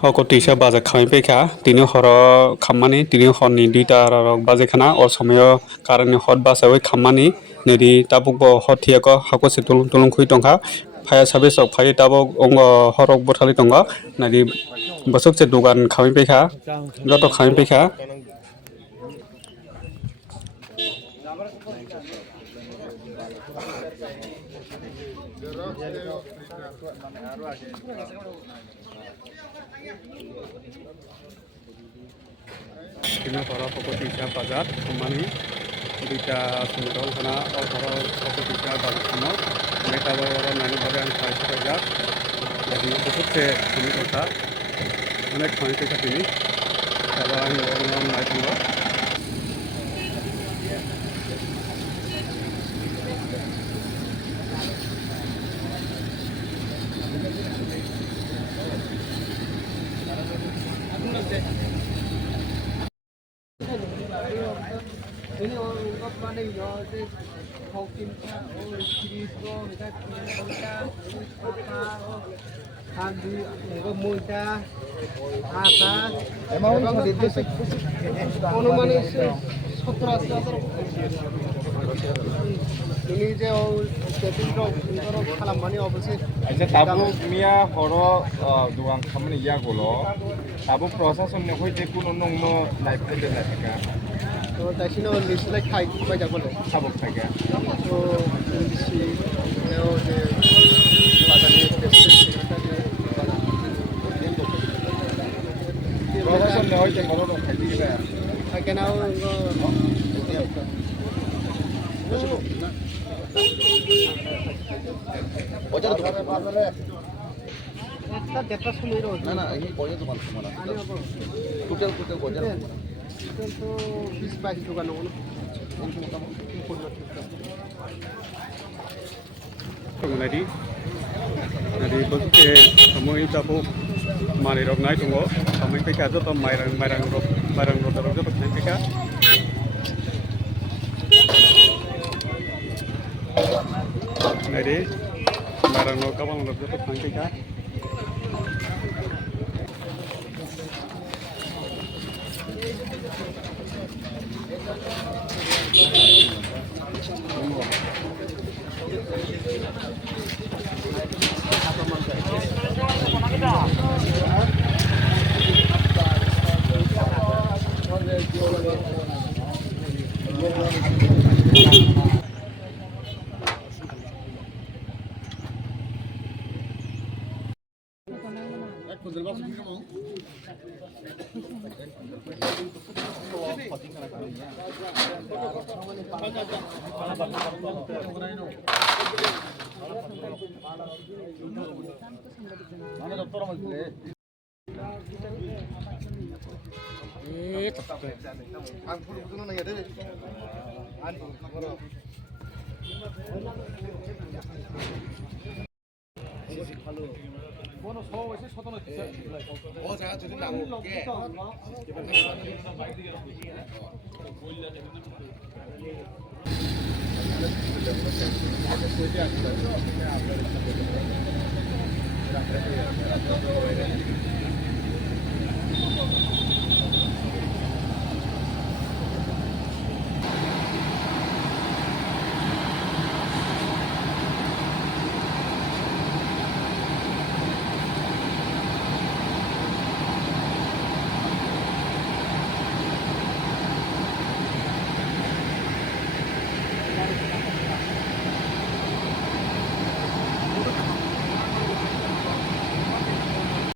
hoko tisa baja khamai paikha tini horo khammani tini horni 2টা rok bajekhana o somoyo current ni hot basawi khammani nidi tabuk bo hot thiyako hako se tulung tulung khui tongkha phaya sabe sok phai tabuk ongo horok bothali tongo nadi bosok se dugan khamai paikha joto khamai paikha tini horo hoko tisa bajar khammani 2টা sumrol kana o horo hoko tisa bajar khammo meta horo nani bhabe ang khai sakajak jadi bosok se khamai tongkha onek khamai paikha tini aba ang orang nai tongo ini orang mana yo tu hokin ka oh kiri ko kita kita apa oh andi ego muita apa emang di desa অনুমান 17-18 ini je setting खालामनानै अबसे আচ্ছা তাবো মিয়া হরো দুয়াং খামনি ইয়াগুলো তাবো প্রশাসন হইতে কোন নংন লাইফে লাইফা তো দাইছিনো লিস্টলাই খাই বাই যাবলে সাবক থাকে তো বিসি এও যে বাজারে প্রশাসন হইতে বড় খাইতে গেলে খাইকেনাও বাজারে বাজারে একটা দেখা সময় রোজ না না এই বড় দোকান তোমার টোটাল টোটাল বাজার টোটাল তো 20-22 দোকান হলো nadi nadi bosok se samoi tabuk mani rok nai tongo khamai paikha joto mairang rok joto khamai paikha nadi mairang rok kabang rok joto khamai paikha